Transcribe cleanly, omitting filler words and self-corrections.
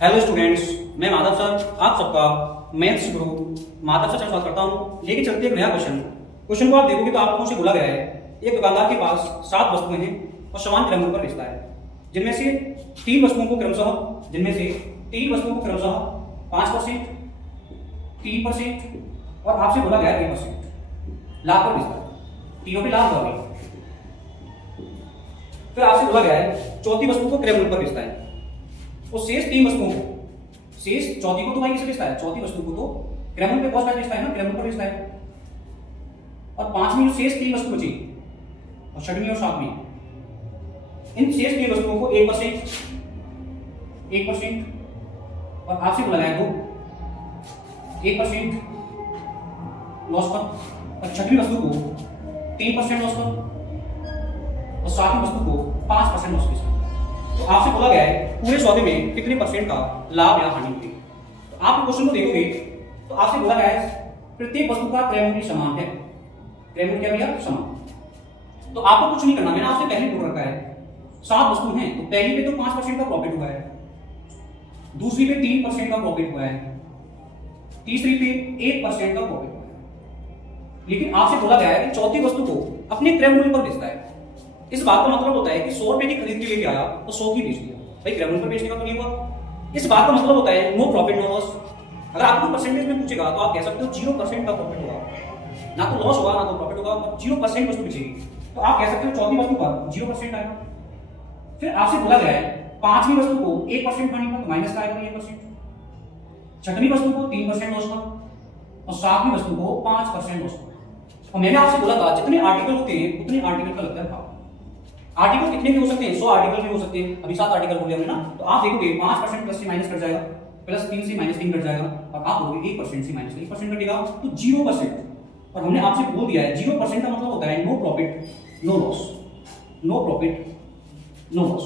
Hello students, मैं Madhav sir आप सबका मैथ्स गुरु माधव सर स्वागत करता हूँ। लेके चलते एक नया क्वेश्चन को आप देखोगे तो आपको से बोला गया है एक दुकानदार के पास 7 वस्तुएं हैं और समान क्रम पर बेचता है, जिनमें से 3 वस्तुओं को क्रमशः 5%, 3% और आपसे बोला गया है 3% लाभ पर बेचता है। तीनों पे लाभ होगा। फिर आपसे बोला गया है चौथी वस्तु को क्रम पर बेचता है और शेष 3 वस्तुओं को, शेष चौथी को तो भाई किसे बेचता है, चौथी वस्तु को तो क्रम पे कॉस्ट बेचता है ना, क्रम पर बेचता है। और 5वीं जो शेष 3 वस्तु बची और 6वीं और 7वीं, इन शेष 3 वस्तुओं को 1% और आपसे बोला गया है 1% लॉस पर, और 6वीं वस्तु को 3% लॉस पर और 7वीं वस्तु को 5% लॉस पर। तो आपसे बोला गया है पूरे सौदे में कितने परसेंट का लाभ या हानि हुई। तो आप क्वेश्चन को देखोगे तो आपसे बोला गया है प्रत्येक वस्तु का क्रय मूल्य समान है। क्रय मूल्य क्या भैया? समान। तो आपको कुछ नहीं करना, मैंने आपसे पहले बोल रखा है 7 वस्तु हैं तो पहली पे तो 5% का प्रॉफिट हुआ है, दूसरी पे 3% का प्रॉफिट हुआ है, तीसरी पे 1% का प्रॉफिट हुआ है। लेकिन आपसे बोला गया है कि चौथी वस्तु को अपने क्रय मूल्य पर बेचता है। इस बात का मतलब होता है कि 100 रुपए की खरीद के लेके आया तो 100 की बेच दिया, भाई क्रय मूल्य पर बेचने का तो नहीं हुआ। इस बात का मतलब होता है नो प्रॉफिट नो लॉस। अगर आपको परसेंटेज में पूछेगा तो आप कह सकते हो 0% का प्रॉफिट होगा, ना तो लॉस होगा ना तो प्रॉफिट होगा, 0% वस्तु बेचेगी तो आप कह सकते हो चौथी वस्तु पर 0% आएगा। फिर आपसे बोला गया है 5वीं वस्तु को 1% हानि पर तो माइनस का आएगा 1%, 6वीं वस्तु को 3% लॉस का और 7वीं वस्तु को 5% लॉस का। और मैंने आपसे बोला था जितने आर्टिकल होते हैं उतने आर्टिकल का लगता है भाव। आर्टिकल कितने भी हो सकते हैं, 100 आर्टिकल भी हो सकते हैं, अभी 7 आर्टिकल बोले हमने ना। तो आप देखोगे 5% प्लस से माइनस कट जाएगा, प्लस 3 से माइनस 3 कट जाएगा और आप बोलोगे 1% से माइनस 1% कटेगा तो 0%। और हमने आपसे बोल दिया है 0% का मतलब होता है no profit no loss, no profit no loss.